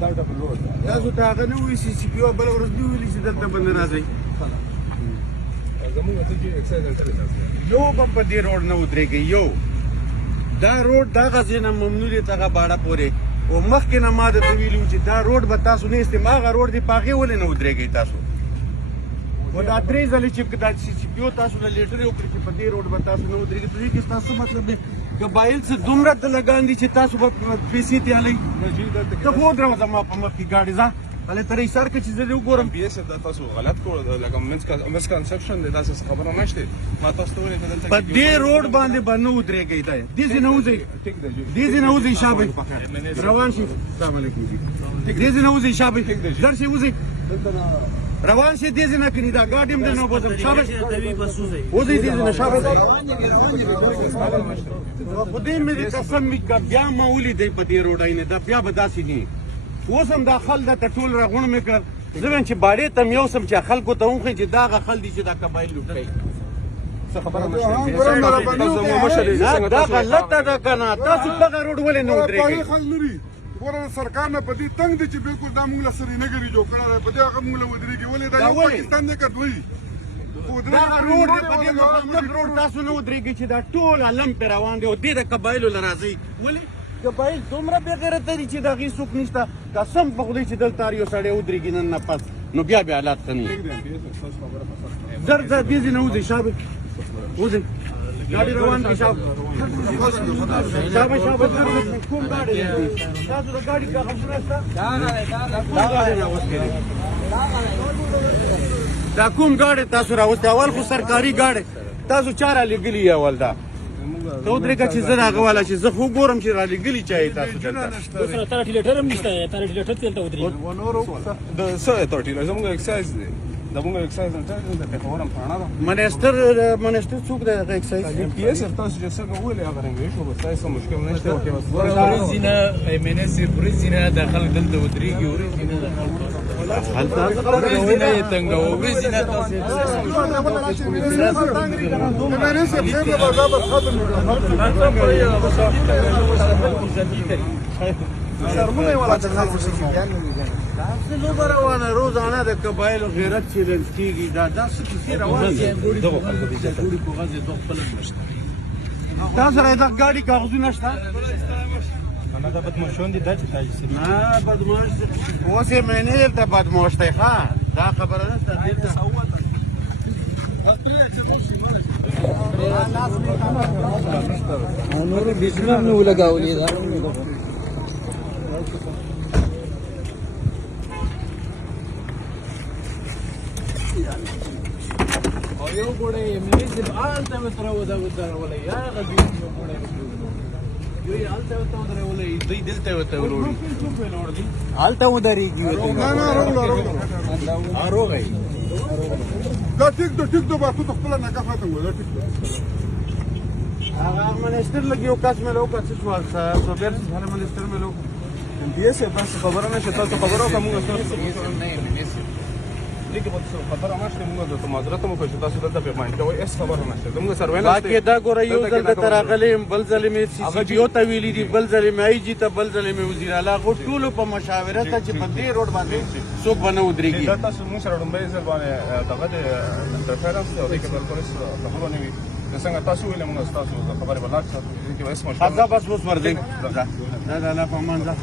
دا ډبل روډ تاسو ته هغه نه وایي چې په بل ورځ دی ویلي چې دلته بند راځي زموږ ته چې اکسایز انټر یو به په دې روډ نه ودرېږي یو دا روډ دغه ځای نه ممنوع دی تغه باړه پورې او مخکې نه ما درته ویلي وو چې دا روډ به تاسو نه استعمال هغه روډ دی په هغې ولې نه ودرېږئ تاسو و دا درې ځلې چې دا سی پی او تاسو له لیټر یې وکړي چې په دې روډ به تاسو نه ودرېږئ په دې کې ستاسو مطلب دی قبایل څه دومره د لګان دي چې تاسو به پیسې تیالئ ته خو ودرېږه زما په مخ کې ګاډي ځه هلې تر ایسار که چې زه دې وګورم بي اس دا تاسو غلط کړو لکه مسکنسپشن دی داسې خبره نشته ما تاسو ته ویل دلته په دې روډ باندې به نه ودرېږئ دا دې ځای نه وځئ دې ځای نه وځئ شابه روان شي السلام علیکم جی دې ځای نه وځئ شابه در شي وځئ روان شي دې ځای نه کړي دا ګاډي هم درنه وبوځم شابه وځئ دې ځای نه شابه خدای مې دې قسم مې که بیا ما ولیدی په دې روډۍ نه دا بیا به داسې نه اوس هم دا خل درته ټول راغونډ مې کړل زه وایم چې باډې ته مې یوسم چې خلکو ته وښیم چې دا هغه خل دي چې دا قبایل لوټ کوي څه خبره نشته دا غلطه ده که نه تاسو دغه روډ ولې نه ودرېږئ ګوره سرکار نه په دې تنګ دی چې بالکل دا موږ له سرینګرې جوړ کړی دی په دې هغه موږ له ودرېږي ولې دا یو پاکستان دی که دوی دغه روډ دی په دې مخامخ روډ تاسو نه ودرېږئ چې دا ټول علم پرې روان دی او دې د قبایلو له راځئ ولې قبایل دومره بې غیرته دي چې د هغې څوک نشته قسم په خدای چې دلته هر یو سړی ودرېږي نن نه پس نو بیا حالات ښه نه وي زر زر دې ځای نه وځئ شابه وځئ ګاډي روان کړئ شابه شابه شابه کوم ګاډی دی تاسو د ګاډي کاغذونه شته دا ګاډی راوستې دی دا کوم ګاډی تاسو راوستې اول خو سرکاري ګاډی تاسو چا رالېږلي یې اول دا ته ودرېږه چې زه د هغه والا چې زه خو ګورم چې رالېږلي چا یې تاسو دلته تر ټیلیټر هم نشته تر ټیلیټر دلته ودرېږي د څه اتورټي زموږ اکسایز دی زموږ اکسایز انټر د پېښور هم پراڼه ده منسټر څوک دی هغه اکسایز پی اس تاسو چې څنګه وویلې هغه رنګ شو بس تاسو مشکل نشته ورزینه ایمنس ورزینه داخل دلته ودرېږي ورزینه ورزینه تنګو ورزینه تاسو لوبه روانه روزانه د قبایلو غیرت چیلنج کېږي دا څه کیسې روانې تا سره د ګاډي کاغذونه شته دا بدمعشون دي دا چې تاسو نه بدمعش اوس یې مې نه درته بدمعش دی ښه دا خبره نشته دلته نور بسم نو لګاولې دا یو ګوړې مې دې آلته وتر ولې یا غږی یو ګوړې یو آلته وتر ولې دې دلته وتر ولې آلته ودرېږي اروغی دا ټیک دو باسو ته خپله نکاح ختم وه دا ټیک دو هغه منسټر لګي یو کس مې له وکړه څه شول صوبیر هله منسټر مې له وکړه بي اس تاسو خبره نشته تاسو خبره وکړه موږ تاسو لیکن تاسو خبره نشته موږ د معذرت مو کوي تاسو دلته پیمانټ کوئ اس خبره نشته موږ سروینس باقي دا ګوره یو ځل د راغلی بل ځل مې سی سی پی او ته ویلي دي بل ځل مې آی جي ته بل ځل مې وزیر اعلی غو ټولو په مشاورت چې په دې روډ باندې څوک به نه ودرېږي دا تاسو موږ سره لومړی ځل باندې دغه د انټرفیرنس او د کبر پولیس خبره نه وي څنګه تاسو ویل موږ تاسو خبره بلاک ساتو چې اسمه حاضر بس اوس ورځي دا په امان ده